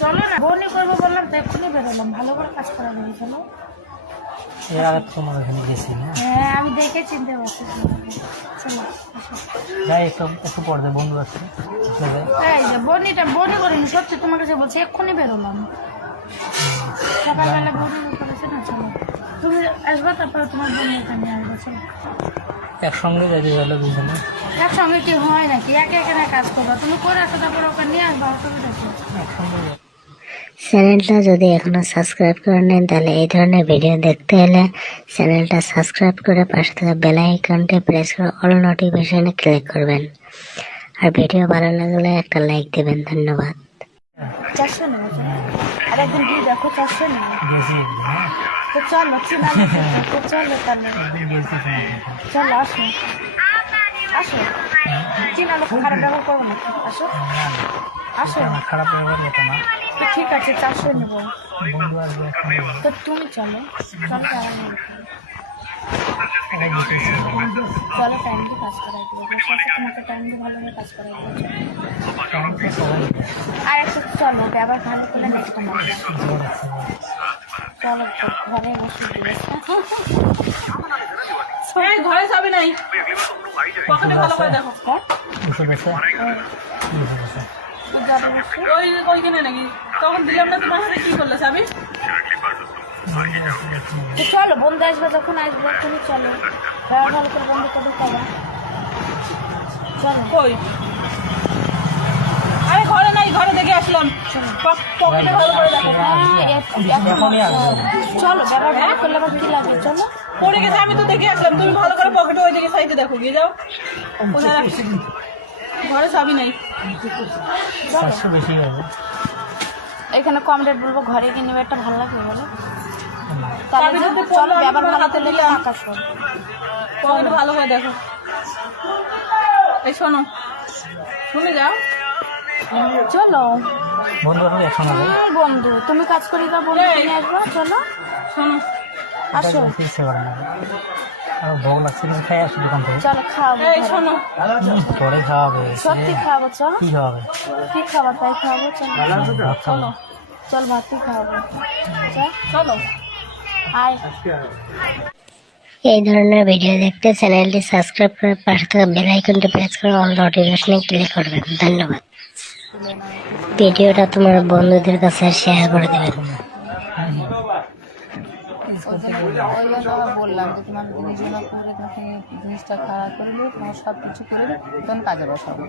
চলো না, বনি করবো বললাম তো এক্ষুনি বেরোলাম, ভালো করে কাজ করা নেই। চলো, এর আগে তোমার ওখানে গেছি না? হ্যাঁ আমি দেখে চিনতে পারছি। চলো যাই, একটু একটু পর্দায় বন্ধু আছে। এই যে বনি করিনি, সত্যি তোমার কাছে বলছি, এক্ষুনি বেরোলাম। সকালবেলা বনি করেছে না। চলো তুমি আসবা, তারপরে তোমার বোন এখানে আসবে। চলো একসঙ্গে যাইতে গেলে দুজনে একসঙ্গে কি হয় নাকি? একে একে না কাজ করবা, তুমি করে আসো, তারপরে ওকে নিয়ে আসবা। অসুবিধা কি? একসঙ্গে যাই। চ্যানেলটা যদি এখনো সাবস্ক্রাইব করে নেন তাহলে এই ধরনের ভিডিও দেখতে হলে চ্যানেলটা সাবস্ক্রাইব করে পাশে থাকা বেল আইকনটি প্রেস করে অল নোটিফিকেশনে ক্লিক করবেন। আর ভিডিও ভালো লাগলে একটা লাইক দেবেন। ধন্যবাদ। 400 নেবো। আর একদিন গিয়ে দেখো 400 নেবো। গেছি, হ্যাঁ তো চলো চিনা তো চলো তাহলে, গেছি। চলো আসো আসো, চিনা লোক খারাপ ব্যবহার করবো না। আসো আসো, আমার খারাপ ব্যবহার হতো না। তো ঠিক আছে 400 নেবো। বন্ধু আসবে একসঙ্গে যাবো। তো তুমি চলো, চলো এটাই গেছি। চলো টাইম দিয়ে কাজ করাই দেবো। তোমাকে টাইম দিয়ে ভালোভাবে কাজ করাই দেবো। আর একটা চলো, ব্যবহার ভালো করলে নেক্সট টাইম আসবে। চলো তো, ঘরে বসে ঘরে যাবি নাই, পকেটে ভালো করে দেখো। বুঝতে পেরেছে? ওইখানে নাকি তখন দিলাম না তোমার হাতে, কি করলে চাবি? তো চলো, বন্ধু আসবে যখন আসবে তুমি চলো, ব্যবহার ভালো করে বন্ধু করে চলো। চলো কই? আরে ঘরে নাই, ঘরে দেখে আসলাম। পকেটে ভালো করে দেখো। চলো, ব্যবহার ভালো করলে আবার কি লাগে? চলো, পড়ে গেছে, আমি তো দেখে আসলাম। তুমি ভালো করে পকেটে ওই দিকে সাইডে দেখো, গিয়ে যাও। কোথায় রাখছি? ঘরে চাবি নাই। 400 বেশি হবে। এখানে কম রেট বলবো, ঘরে কিনে নেবে, একটা ভালো লাগবে বলো। তাহলে চলো, ব্যবহার ভালো করলে টাকা শোন। পকেটে ভালো করে দেখো। এই শোনো, শুনে যাও। চলো বন্ধু আসবে একসঙ্গে যাবো। বন্ধু, তুমি কাজ করি দাও, বন্ধু নিয়ে আসবো। চলো শোনো, আসো, ইচ্ছে করে না। আর ভোগ লাগছে, কিন্তু খাই আসছি দোকান থেকে। চলো খাওয়াবো। এই শোনো, পরে খাওয়াবে। সত্যি খাওয়াবো। চলো, কি খাওয়াবে? কি খাবার তাই খাওয়াবো। চলো ভাত খাবো। চল, ভাতই খাওয়াবো। চলো। আয়, এই ধরনের ভিডিও দেখতে চ্যানেলটি সাবস্ক্রাইব করে পাশে থাকা বেল আইকনটি প্রেস করে অল নোটিফিকেশনে ক্লিক করবেন। ধন্যবাদ। ভিডিওটা তোমার বন্ধুদের কাছে শেয়ার করে দেবেন। ওই জন্য বললাম যে তোমার জিনিসগুলো করে, তখন জিনিসটা খারাপ করবে, তোমার সব কিছু করবে, তখন কাজে বসাবো।